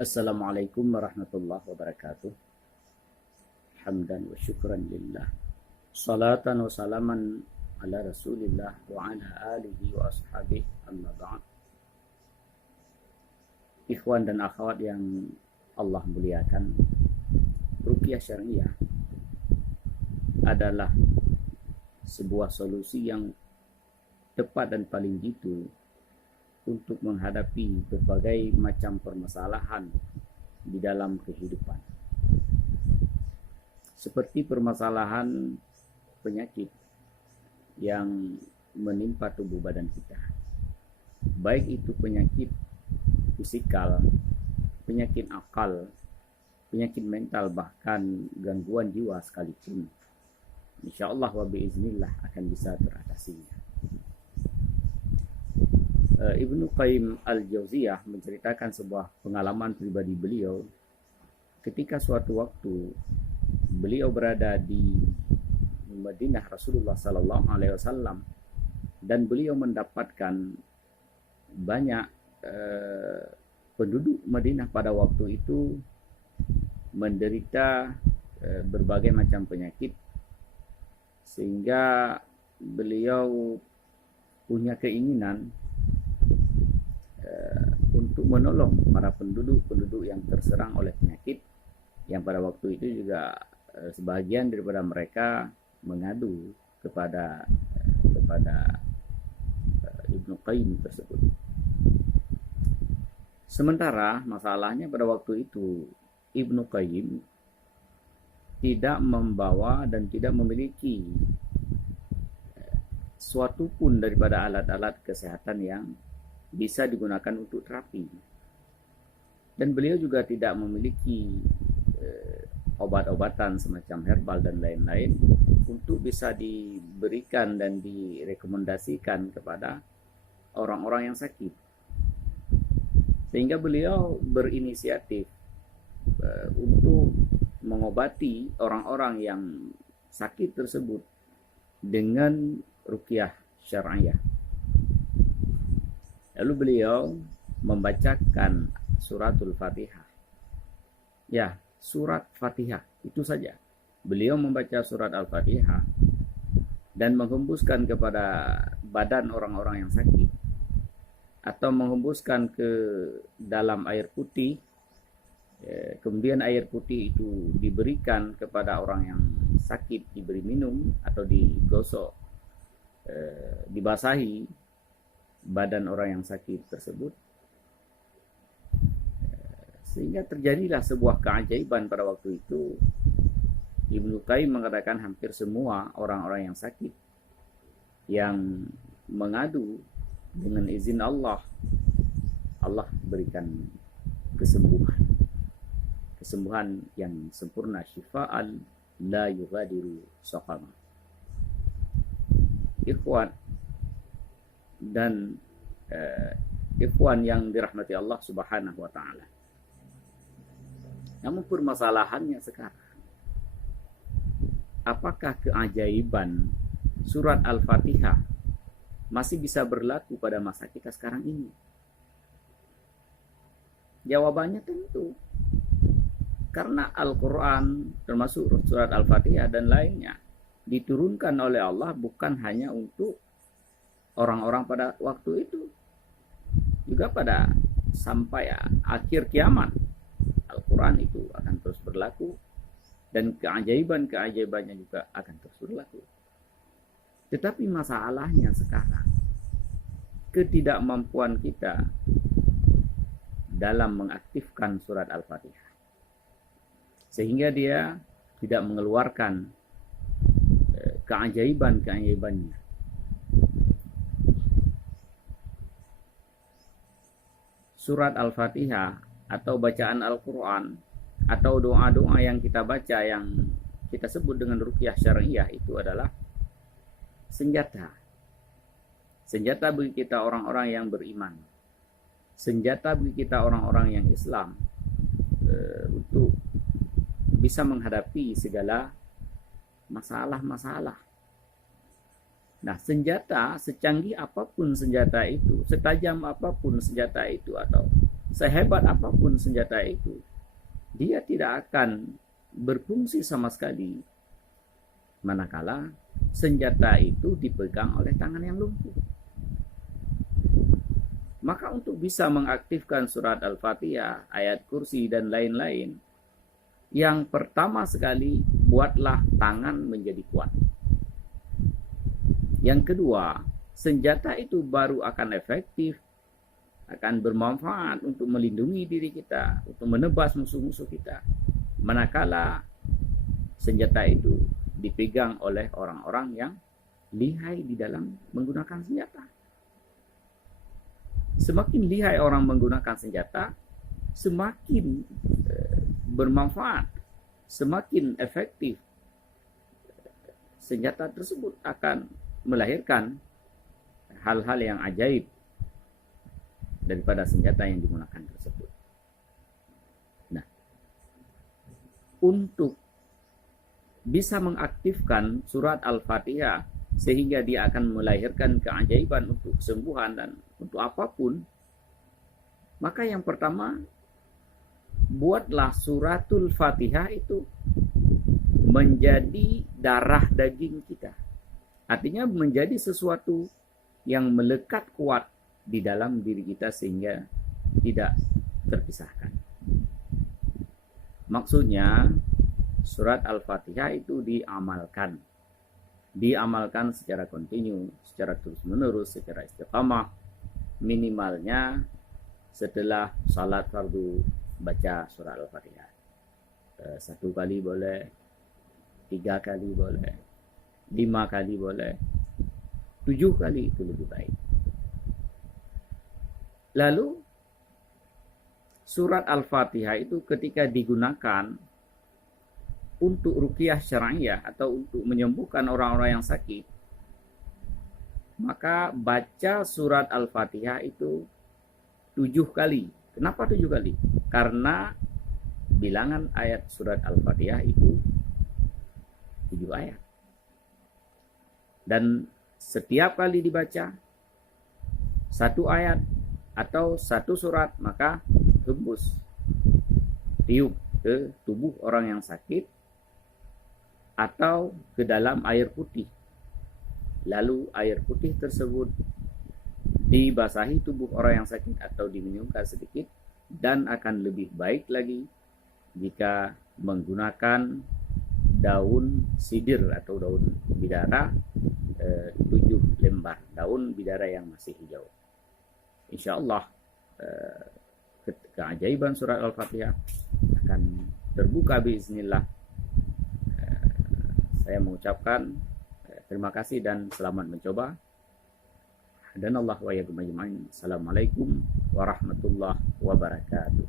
Assalamualaikum warahmatullahi wabarakatuh. Hamdan wa syukran lillah. Salatan wa salaman ala rasulillah wa ala alihi wa ashabihi amma ba'd. Ikhwan dan akhwat yang Allah muliakan, ruqyah syariah adalah sebuah solusi yang tepat dan paling jitu untuk menghadapi berbagai macam permasalahan di dalam kehidupan. Seperti permasalahan penyakit yang menimpa tubuh badan kita. Baik itu penyakit fisikal, penyakit akal, penyakit mental, bahkan gangguan jiwa sekalipun. InsyaAllah wa biiznillah akan bisa teratasinya. Ibnu Qayyim al-Jauziyah menceritakan sebuah pengalaman pribadi beliau ketika suatu waktu beliau berada di Madinah Rasulullah Sallallahu Alaihi Wasallam dan beliau mendapatkan banyak penduduk Madinah pada waktu itu menderita berbagai macam penyakit, sehingga beliau punya keinginan untuk menolong para penduduk yang terserang oleh penyakit, yang pada waktu itu juga sebagian daripada mereka mengadu kepada Ibnu Qayyim tersebut. Sementara masalahnya pada waktu itu Ibnu Qayyim tidak membawa dan tidak memiliki suatu pun daripada alat-alat kesehatan yang bisa digunakan untuk terapi. Dan beliau juga tidak memiliki obat-obatan semacam herbal dan lain-lain untuk bisa diberikan dan direkomendasikan kepada orang-orang yang sakit. Sehingga beliau berinisiatif untuk mengobati orang-orang yang sakit tersebut dengan ruqyah syariah. Lalu beliau membacakan suratul Fatihah. Ya, surat Fatihah, itu saja. Beliau membaca surat Al-Fatihah dan menghembuskan kepada badan orang-orang yang sakit, atau menghembuskan ke dalam air putih. Kemudian air putih itu diberikan kepada orang yang sakit, diberi minum atau digosok, dibasahi badan orang yang sakit tersebut, sehingga terjadilah sebuah keajaiban pada waktu itu. Ibnu Qayyim mengatakan hampir semua orang-orang yang sakit yang mengadu dengan izin Allah, Allah berikan kesembuhan yang sempurna, syifaan la yughadiru saqama. Ikhwan dan ikhwan yang dirahmati Allah Subhanahu wa taala. Namun permasalahannya sekarang, apakah keajaiban surat Al-Fatihah masih bisa berlaku pada masa kita sekarang ini? Jawabannya tentu. Karena Al-Quran termasuk surat Al-Fatihah dan lainnya diturunkan oleh Allah bukan hanya untuk orang-orang pada waktu itu, juga pada sampai akhir kiamat Al-Quran itu akan terus berlaku, dan keajaiban-keajaibannya juga akan terus berlaku. Tetapi masalahnya sekarang ketidakmampuan kita dalam mengaktifkan surat Al-Fatihah, sehingga dia tidak mengeluarkan keajaiban-keajaibannya. Surat Al-Fatihah atau bacaan Al-Quran atau doa-doa yang kita baca, yang kita sebut dengan ruqyah syariah, itu adalah senjata bagi kita orang-orang yang beriman, senjata bagi kita orang-orang yang Islam, untuk bisa menghadapi segala masalah-masalah. Nah, senjata secanggih apapun senjata itu, setajam apapun senjata itu, atau sehebat apapun senjata itu, dia tidak akan berfungsi sama sekali manakala senjata itu dipegang oleh tangan yang lumpuh. Maka untuk bisa mengaktifkan surat Al-Fatihah, ayat kursi, dan lain-lain, yang pertama sekali, buatlah tangan menjadi kuat. Yang kedua, senjata itu baru akan efektif, akan bermanfaat untuk melindungi diri kita, untuk menebas musuh-musuh kita, manakala senjata itu dipegang oleh orang-orang yang lihai di dalam menggunakan senjata. Semakin lihai orang menggunakan senjata, semakin bermanfaat, semakin efektif senjata tersebut akan melahirkan hal-hal yang ajaib daripada senjata yang digunakan tersebut. Nah, untuk bisa mengaktifkan surat Al-Fatihah sehingga dia akan melahirkan keajaiban untuk kesembuhan dan untuk apapun, maka yang pertama, buatlah suratul Fatihah itu menjadi darah daging kita. Artinya menjadi sesuatu yang melekat kuat di dalam diri kita sehingga tidak terpisahkan. Maksudnya surat Al-Fatihah itu diamalkan. Diamalkan secara kontinu, secara terus-menerus, secara istiqamah. Minimalnya setelah salat fardu baca surat Al-Fatihah. 1 kali boleh, 3 kali boleh, 5 kali boleh, 7 kali itu lebih baik. Lalu surat Al-Fatihah itu ketika digunakan untuk ruqyah syar'iyah atau untuk menyembuhkan orang-orang yang sakit, maka baca surat Al-Fatihah itu 7 kali. Kenapa 7 kali? Karena bilangan ayat surat Al-Fatihah itu 7 ayat. Dan setiap kali dibaca 1 ayat atau 1 surat, maka hembus, tiup ke tubuh orang yang sakit atau ke dalam air putih. Lalu air putih tersebut dibasahi tubuh orang yang sakit atau diminumkan sedikit, dan akan lebih baik lagi jika menggunakan daun sidir atau daun bidara 7 lembar, daun bidara yang masih hijau. Insyaallah keajaiban surat Al-Fatihah akan terbuka biiznillah. Saya mengucapkan terima kasih dan selamat mencoba. Dan Allah wa yakum ajma'in. Assalamualaikum warahmatullahi wabarakatuh.